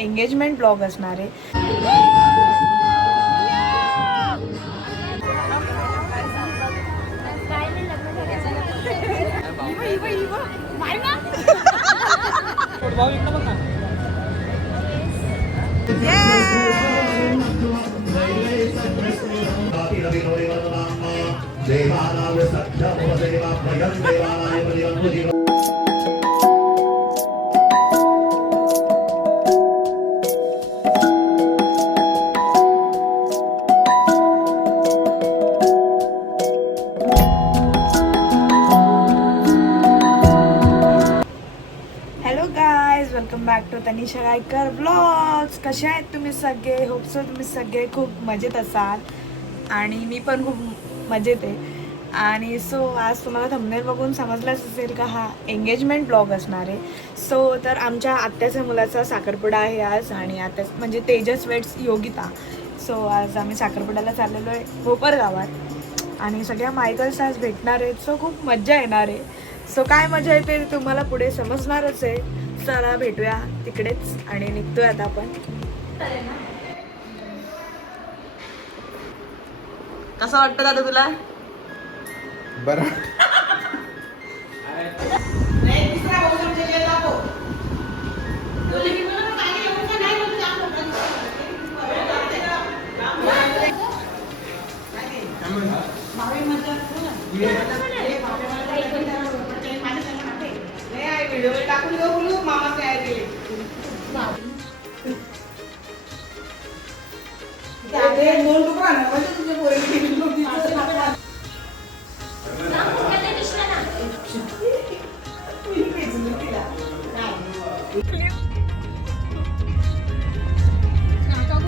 Engagement blog असणार आहे. Hello guys, welcome back to Tanisha Gaikar blogs. कसे आहेत तुम्ही सगळे? होप सो तुम्ही सगळे खूप मजेत असाल आणि मी पण खूप मजेत आहे. आणि सो आज तुम्हाला थंबनेल बघून समजलंच असेल का हा एंगेजमेंट ब्लॉग असणार आहे. सो तर आमच्या आत्याच्या मुलाचा साखरपुडा आहे आज, आणि आता म्हणजे तेजस वेट्स योगिता. सो आज आम्ही साखरपुड्याला चाललेलो आहे भोपर गावात, आणि सगळ्या मायकल्स आज भेटणार आहेत. सो खूप मज्जा येणार आहे. सो काय मजा येते ते तुम्हाला पुढे समजणारच आहे. चला भेटूया तिकडेच आणि निघतोय आता आपण. कसं वाटतं दादा तुला? बरं.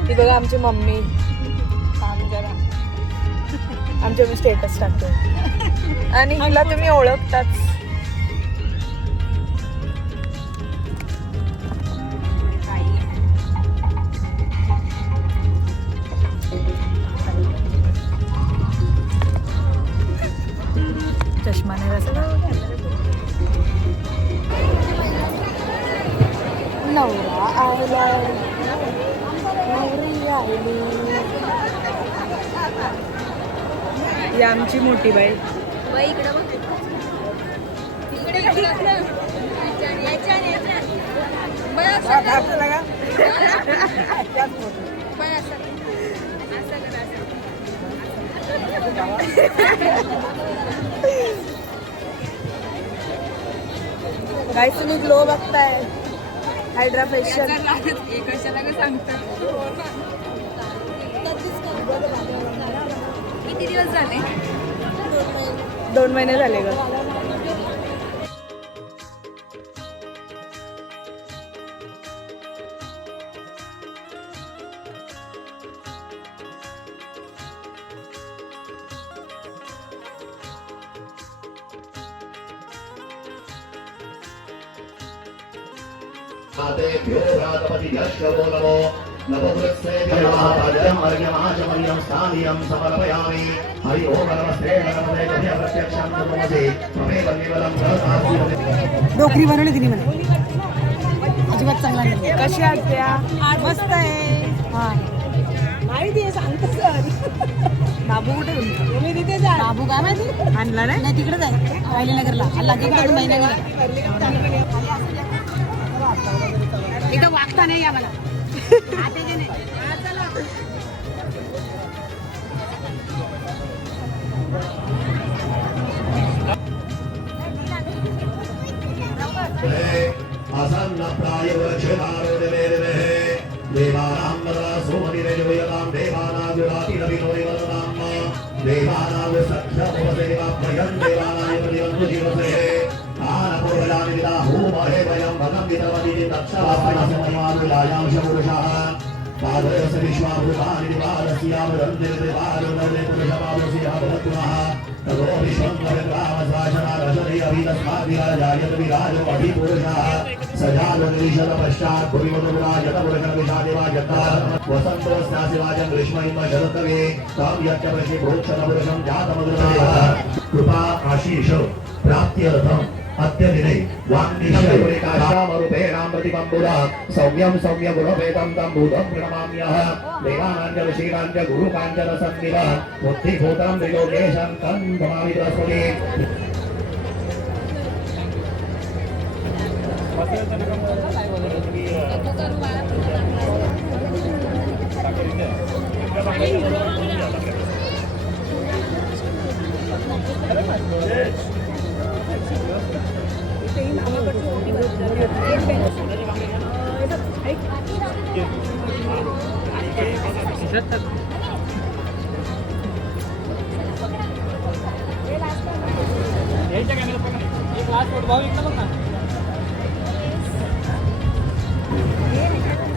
ती बघा आमची मम्मी आमच्या मी स्टेटस टाकतोय आणि हिला तुम्ही ओळखताच. चष्माने रस्ता नवरा आला, नवरी आली. ही आमची मोठी बाई. काय तुम्ही ग्लो बघताय, हायड्रा फेशियल. किती दिवस झाले? 2 महिने झाले ग. मातेभ्यो भ्रातपतिभ्यश्च वो नमो नमोऽर्घ्यमाचमनीयं स्थानीयं समर्पयामि. हरि ओम नमस्ते नमस्ते तुभ्यं प्रत्यक्षं नमोऽसि त्वमेव केवलं प्रसादि. डोकरी बनवली तिने म्हणे, अजिबात चांगला नाही. कशी आहात त्या? मस्त आहे. हा माहिती आहे, सांगतो सर. बाबू कुठे तुमचा? मी तिथे जा. बाबू काय माहिती आणला नाही, तिकडे जाय राहिलेनगरला. एकदम वागता नाही आम्हाला. आसन्न प्रायो रक्षितारो देवे देवानां वदना सोमनिरेजोयतां देवानां विरातिरविनोरिवदनां देवानां सख्यमुपसेवा भयं देवानां प्रतिवन्तु जीवसे आनपूर्वजानि विदा होमहे वयं भगं वितवति तक्षवासनसमयमानुलायां शपुरुषः पादयस्य विश्वाभूतानि निवारस्यावरन्दिर्देवारुणरे पुरुषपादस्या भवत्पुनः ततो विश्वं वरग्रामशासना रजते अभिनस्माद्विराजायत विराजो अभिपुरुषः सजाननिशतपश्चात् भुविमधुराजतपुरुषविषादिवाजत्ता वसन्तोऽस्यासिवाजं ग्रीष्मैव शरतवे तं यत्यवशि प्रोक्षणपुरुषं जातमधुरः कृपा आशीष प्राप्त्यर्थं अत्यदिने वाङ्निश्चयकाशामरूपेणां प्रतिबम्बुरा सौम्यं सौम्यगुणभेदं तं भूतं प्रणमाम्यः देवानाञ्जलशीलाञ्च गुरुकाञ्जलसन्निव बुद्धिभूतं त्रिलोकेशं तं नमामि बृहस्पति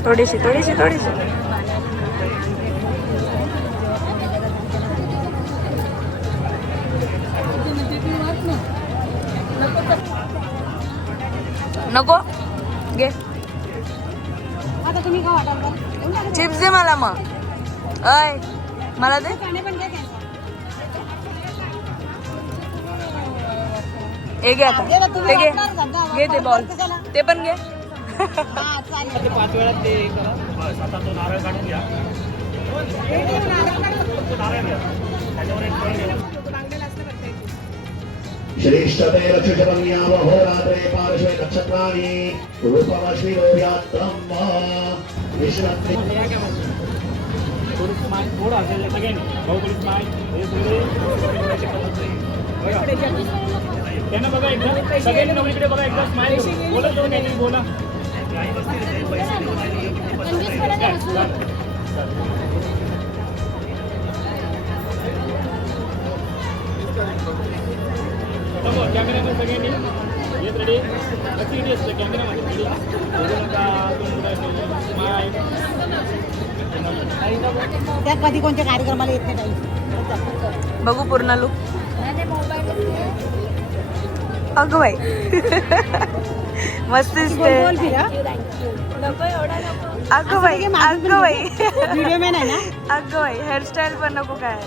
थोडीशी थोडीशी थोडीशी नको घे आता तुम्ही का वाटाल चिप्स दे मला मग अय मला दे हे घे आता ते घे घे ते बॉल ते पण घे श्रेष्ठते रक्षुषपन्यावहोरात्रे पार्श्वे नक्षत्राणि रूपमश्विरोव्यात्तं विश्वत्रि त्यांना बघा एकदा सगळ्यांनी नवरीकडे बघा एकदा स्माइल बोला दोन काहीतरी बोला कॅमेरामध्ये सगळ्यांनी येत रेडी ॲक्टिव्हिटी असते कॅमेरामध्ये रेडी त्या कधी कोणत्या कार्यक्रमाला येत नाही काही बघू पूर्ण लुक अगं बाई मस्त दिसते अगं बाई अगं बाई व्हिडिओ मॅन आहे ना अगं बाई हेअरस्टाईल पण नको काय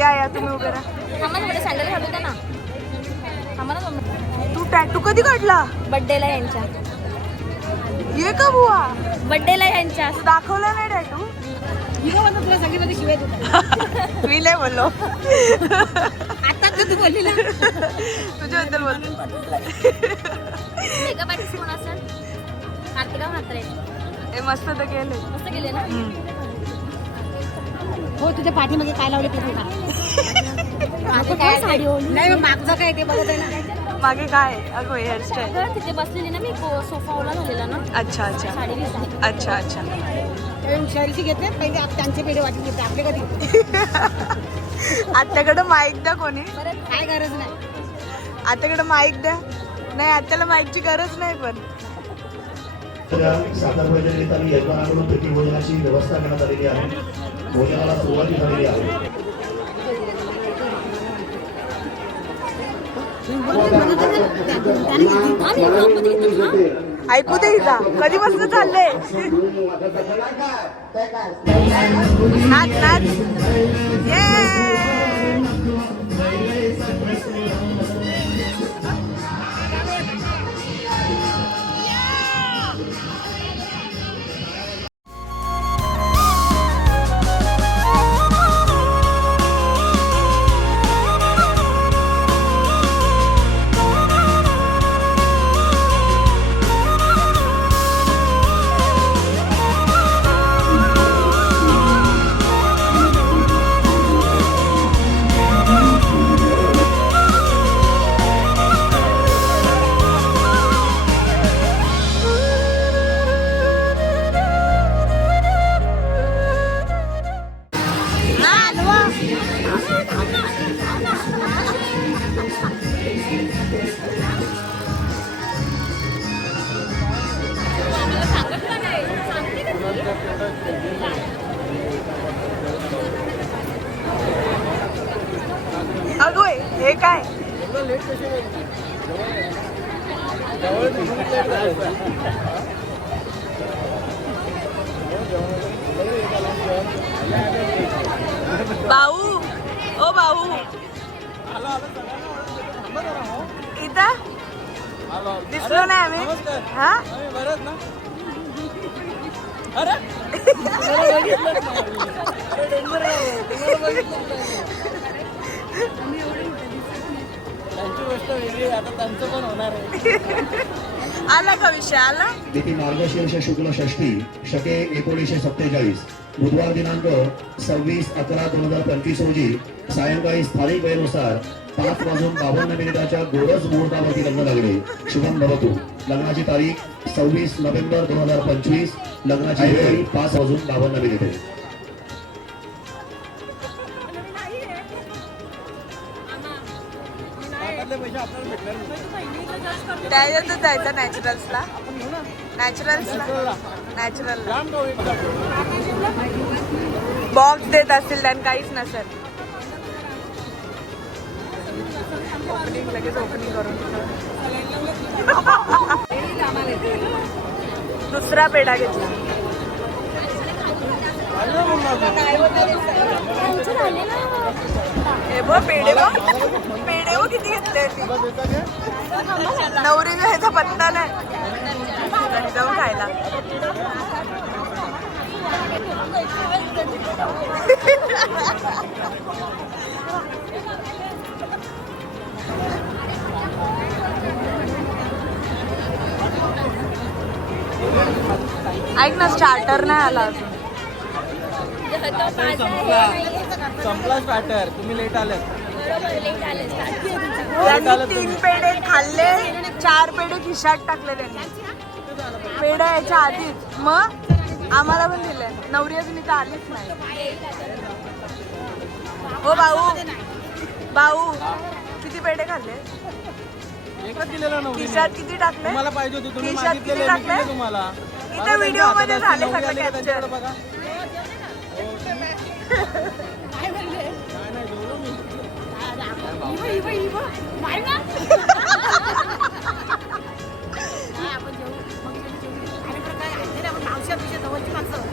या तुम्ही उभे राहा सँडल घालू द्या ना आम्हाला तू टॅटू कधी काढला बड्डेला यांच्या ये का बुवा बड्डेला यांच्या तू दाखवला नाही टॅटू हिरो म्हणतो तुला सगळीमध्ये शिवाय देतात. मी नाही बोललो आता कधी बोलली ना तुझ्याबद्दल बोललो मेकअप आर्टिस्ट कोण असेल कार्तिका म्हात्रे हे मस्त तर केले मस्त गेले ना हो तुझ्या पाठीमागे काय लावले ते बघा. मागे काय साडी ओढली? नाही मग मागचं काय ते बघत आहे ना मागे काय अगं हेअरस्टाईल अगं, तिथे बसलेली ना मी सोफा ओला झालेला ना अच्छा अच्छा साडी घेतली अच्छा अच्छा शहरीची घेतले पहिले त्यांचे पेढे वाटून घेतले आपले कधी आत्याकडं माईक द्या कोणी काय गरज नाही आत्याकडं माईक द्या नाही आत्याला माईकची गरज नाही पण सातारमध्ये यजमानाकडून पेटी भोजनाची व्यवस्था करण्यात आलेली आहे भोजनाला सुरुवाती झालेली आहे ऐकू दे हिला कधीपासून चाललंय नाच नाच अगं हे काय भाऊ ओ भाऊ हा आला का विषय आला. तिथी मार्गशीर्ष शुक्ल षष्ठी शके 1947 बुधवार दिनांक 26/11/2025 रोजी सायंकाळी स्थानिक वेळेनुसार 5:52 गोरज मुहूर्तावरती लग्न लागले. शुभम भवतु. लग्नाची तारीख 26 नोव्हेंबर 2025. लग्नाची वेळ 5:52. त्याच्यातच जायचं नॅचरल्सला. बॉक्स देत असतील त्यानं काहीच नसेल. लगेच ओपनिंग करून दुसरा पेढा घेतला. हे बघ पेढे बघ किती घेतले. नवरीने ह्याचा पत्ता नाही जाऊन खायला. ऐक ना स्टार्टर नाही आला अजून. संपला स्टार्टर. तुम्ही लेट आले. त्यांनी 3 पेढे खाल्ले, 4 पेढे खिशात टाकले त्यांनी. पेढे यायच्या आधीच मग आम्हाला पण दिले. नवरी अजून इथं आलीच नाही. हो भाऊ किती पेढे खाल्ले. एकच दिलेला नव्हती. खिशात किती टाकले. तुम्हाला पाहिजे होती. तुम्ही खिशात मागितलेले किती मी दिले टाकले. तुम्हाला. इथे व्हिडिओ मध्ये झाले सगळं कॅप्चर. बघा.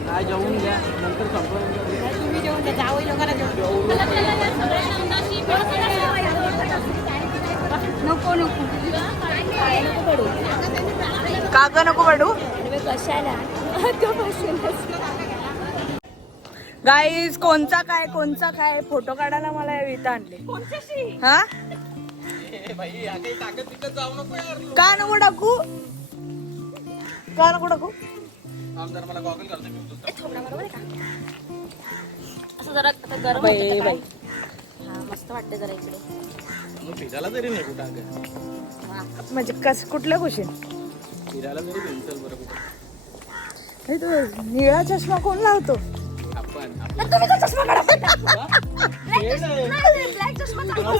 काय जेवून घ्या नंतर संपलं. तुम्ही जेवण द्या. जावई लोकांना जेवण नको काका नको पडू. कशाला गाईज कोणचा काय फोटो काढायला मला इथं आणले. हा का नको टाकू. मला गॉगल करतो. असं जरा आता गरम होतं का काय? हा मस्त वाटते जरा इकडे फिरायला तरी नाही कुठं अगं. म्हणजे कुठल्या खुशी. फिरायला तरी घेऊन चल बरं कुठं. तू निळा चष्मा कोण लावतो. आपण तुम्ही तो चष्मा काढा. ब्लॅक चष्मा काढा.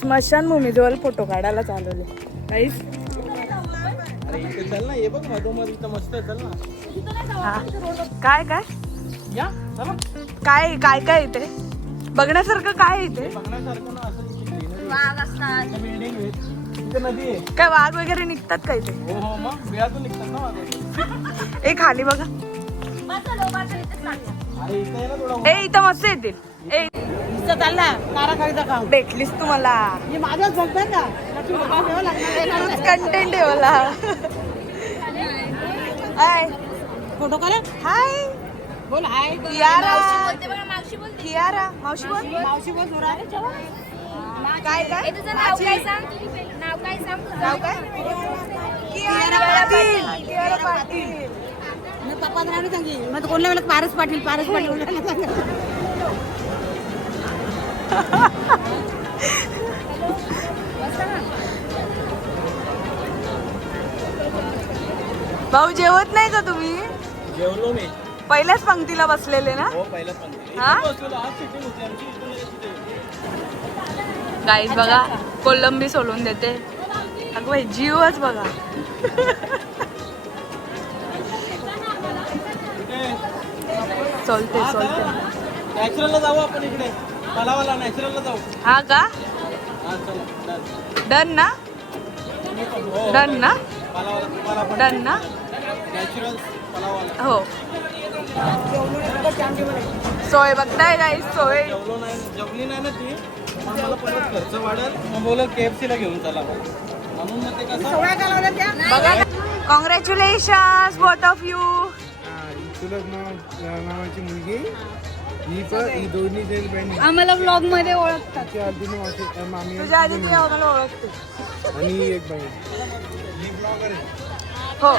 स्मशानभूमीजवळ फोटो काढायला चालवले काहीच. अरे इथे चल ना. ये बघ मधोमध इथं मस्त आहे. चल ना. काय या चला. काय इथे बघण्यासारखं काय इथे. बघण्यासारखं ना असं वाघ असतात. बिल्डिंग आहे. इथे नदी आहे. काय वाघ वगैरे निघतात का इथे. हो मग बिळातून निघतात ना वाघ. ए खाली बघा. अरे इथे आहे ना थोडा. ए इथं मस्त येतील. ए नुसतं चालला कारा खायचा काम. भेटलीस तू मला. हे माझंच बोलतोय का कंटेंट आहे मला. फोटो करा. हाय बोल हाय. कियारा मावशी बोलते. कियारा मावशी बोल. मावशी बोल जोरा. काय ए, तुझं नाव काय सांग. नाव काय सांग तुझं. नाव काय. कियारा पाटील. मी पप्पा राहून सांगी. मग कोणला वेळेला पारस पाटील भाऊ जेवत नाही का तुम्ही. जेवलो मी. पहिल्याच पंक्तीला बसलेले ना. हो पहिला पण हा? बसलेलो. आज सिटिंग होती आमची. इथून लगेच तिथे होती. गाईज बघा कोलंबी सोलून देते. अगं बाई जीवच बघा. चलते नॅचरलला जाऊ आपण इकडे. पलावाला नॅचरलला जाऊ. हा का. हा चला डन ना. डन ना. पलावाला तुम्हाला पण डन ना. नॅचरल पलावाला. हो सोय बघताय गाईज. सोय जेवली नाही ना ती. मग मला परत खर्च वाढेल. मग बोल KFC ला घेऊन चला. बघा कॉंग्रॅच्युलेशन बोथ ऑफ यू. तुला नावाची मुलगी ही पण ही दोन्ही जाईल बहीण आम्हाला व्लॉग मध्ये ओळखतात. मामी तुझ्या आधी ती आम्हाला ओळखते. आणि ही एक बहीण ही ब्लॉगर आहे. हो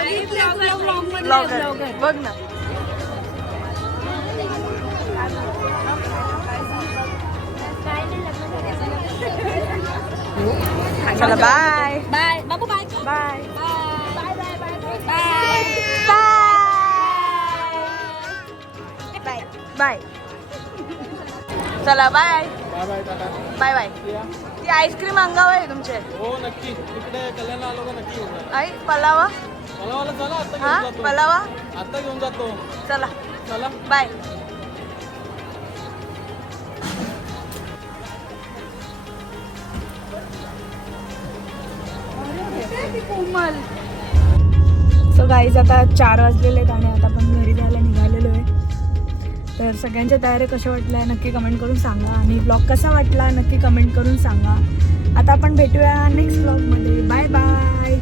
ब्लॉगर बघ ना. चला बाय बाय बाबू बाय बाय बाय बाय. चला बाय बाय बाय टाटा. Bye bye. ती आईस्क्रीम अंगावर आहे तुमचे. हो नक्की तिकडे कल्याण आलो का नक्की येऊन जा. आई पलावा. मला चला आता हा घेऊन जातो. पलावा. आता घेऊन जातो. चला चला बाय. सो गाईज आता 4 वाजलेले आहेत आणि आता आपण घरी जायला निघालेलो आहे. तर सगळ्यांच्या तयारी कशा वाटल्या नक्की कमेंट करून सांगा आणि ब्लॉग कसा वाटला नक्की कमेंट करून सांगा. आता आपण भेटूया नेक्स्ट ब्लॉगमध्ये. Bye bye.